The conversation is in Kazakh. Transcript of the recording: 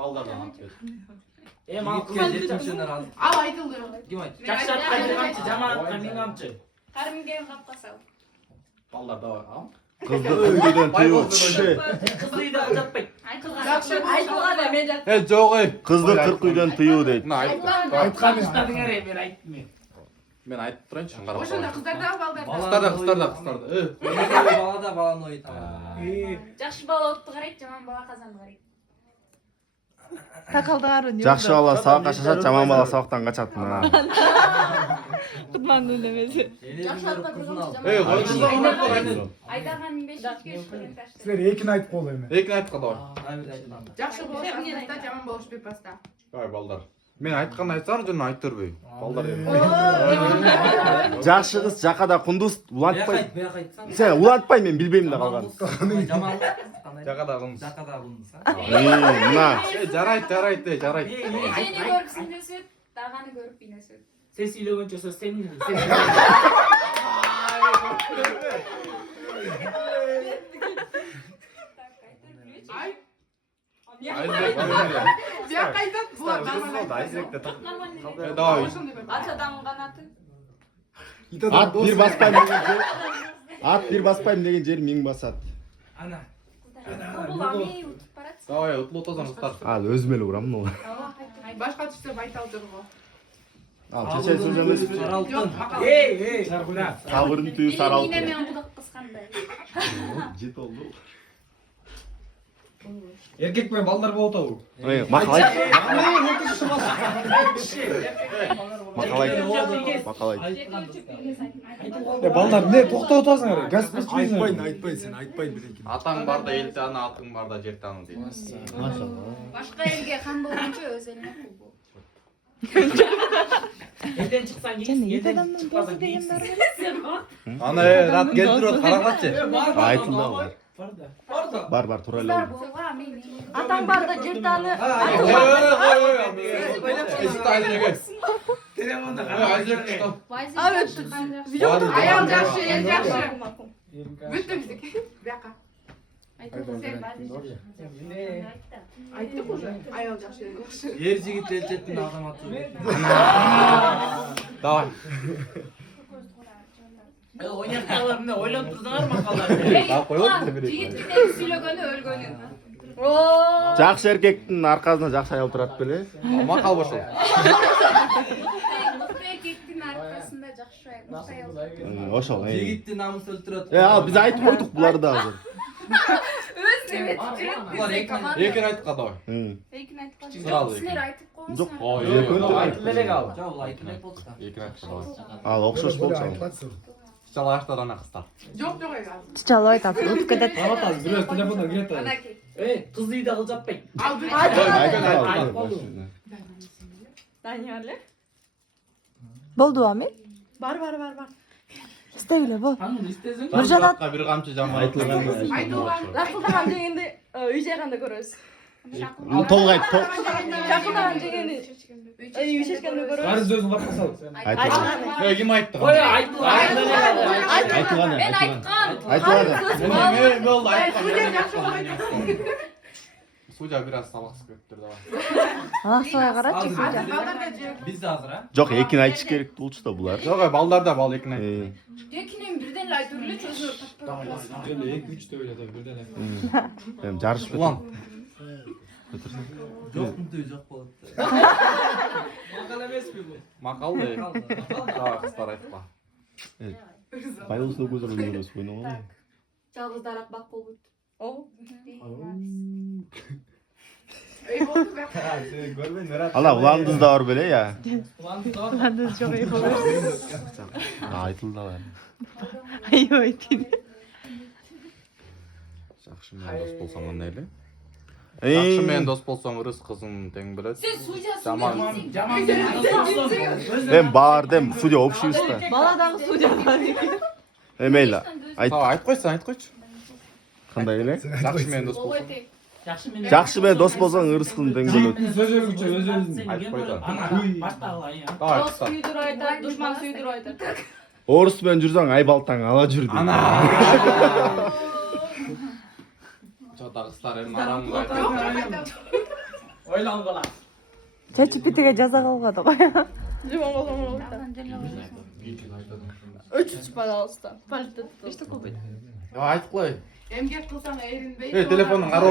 Балдардан атып. Мақұлға жетіншінер алды. Ал айтылды. Кім айтты? Жақсы айтқаншы, жаман атқан мен қамшы. Қарымген қапқа сал. Балдар давай. Қызды үйден тыю. Қызды үйде жатпайды. Айтылған мен жат. Жоқ ей. Қызды 40 үйден тыю дейді. Айтқаныстардың әрі мен айттым мен. Мен айтып тұрайыншы қарап. Ошонда қыздарда балдарда. Қыздарда. Балада баланы ойты. Жақсы бала отты қарайды, жаман бала қазанды қарайды. Жақсы бала сабаққа шашады, жаман бала сабақтан қашады. Құтманның немесі. Жақшылыққа бір қомшы Ей, жаман. қойшы. Айдағаның 5 кешкілен ташты. Сіздер екіні айтып қол эми. Екіні айтып қалды. Жақсы болуш аспаста, жаман болуш бепаста. Ай, балдар. Мен айтқан айтсам, жөн айтып тұрбай. Балдар енді. Жақсы қыз жақада құндыз улантпай. Бияқ айтсаң. Сен улантпай мен білбеймін да қалған. Жақада қылмыз. Жақада қылмыз. Мына. Жарайды. Сені көріп сүйнесіп, дағаны көріп бейнесіп. Сен сөйлегенше сөз сенің. Бияқ айтат, бұлар жаман Давай. Атадан қанаты. Ат бір баспаймын деген жер. Ат бір баспаймын деген жер мен басады. Ана. Бұл амей ұтып барады. Давай, ұтлы отазан ұстар. Ал өзім елі ұрамын ол. Башқа түстеп айтал жүргі. Ал чечай сөйлем емес. Аралтын. Ей, Шарғына. Сабырын түйі саралып. Мен құдық қысқандай. Жет олды. Еркек пен балдар болот ау. Мақалай. Мақалай. Балдар не тоқтап отырсыңдар? Газ Айтпайын сен, айтпайын бірекін. Атаң барда ел таны, атың барда жер таны дейді. Башқа елге хан болғанша өз еліне құл бол. Елден шықсаң кейсің, елден шықпасаң кейсің. Ана, рат келтір от, қарағатшы. Айтылда бар. Бар, тұра Қыздар болға амей. Атаң барда жер таны. Аял жақшы, ел жақшы. Бүттім біздік. Бияқа. Айттық уже. Аял жақшы, ел жақшы. Ер жігіт елчеттің азаматы. Давай. Ойнақталарында ойлап тұрдыңар мақалар. Жігіттің сөйлегені өлгені. Жақсы еркектің арқасына жақсы аял тұрады біле. Мақал бошыл. Мықты еркектің арқасында жақсы аял. Ошол. Жігітті намыс өлтіреді. Біз айтып қойдық бұларды азыр. Өз демет. Екін айтып қалды ғой. Екін айтып қалды. Сұралды Сілер айтып қойыңыз. Жоқ. Айтып берек ал. Жау, бұл айтып берек болды да. Екін айтып қалды. Ал оқшош болса. Шала аштар ана қыстар. Жоқ егер. Чалой тап, ұтып кетеді. Аватаз, біреу телефонда келеді. Ана кел. Ей, қызды үйде қыл жатпайды. Ал бүт. Болды ами? Бар. Істегіле, бол. Қанын істесің? Нұржанат. Bir қамшы жаман Айтылған. Жақылдаған дегенде үй жайғанда көресіз. Толық айт. Жақылдаған дегенде үй шешкенде көресіз. Қарыз өзің қапқа сал. Кім айтты? Ой, айтылған. Айтылған. Мен айтқан. Судья жақшы болайын. Судья biraz salaqsız кетті. Ана солай қарашы. Балдарда жер. Біз де азыр, а? Жоқ, екін айтыш керек болчу да бұлар. Жоқ, балдарда бал екін айт. Екінен бірден айтуырлы чөзір таппай. Жөнде 2-3 те ойлады бірден айт. Жарыш Ulan. Жоқтың төй жоқ болады. Мақал емес пе бұл? Мақал да. Давай қыстар айтпа. Байлысына көзір өлгөрөс ойна ғой. Жалғыздарақ бақ болбыт. Ей болды бияқ. Ала уландыз да бар беле я. Уландыз жоқ ей болар. Айтылды да бар. Айой дейін. Жақшы мен дос болсам қандай еле? Жақшы мен дос болсам ырыс қызым тең білет. Сен судьясың. Жаман. Бар дем, судья общий уста. Баладағы судья бар екен. Мейлі. Айт қойсын, айт қойшы. Қандай еле? Жақшы мен дос болсам. Жақсы мен дос болсаң ырыс қызым тең бөлөт. Сөз өргүчө өз өзүн. Айтып қойды. Баштағылай, я. Давай Дос қыстар. сүйдір айтар, дұшман сүйдір айтар. Орыспен жүрсең айбалтаң ала жүр дейді. Жота қыстар енді арамыз айтып. Жоқ, жоқ айтал. Ой, ойланып қаласыз. ChatGPT'ге жаза калбады го. Жуман болсоң Өчүнчү, пожалуйста. Полиция. айтып қой. Эмгек кылсаң эринбей. Телефонның ары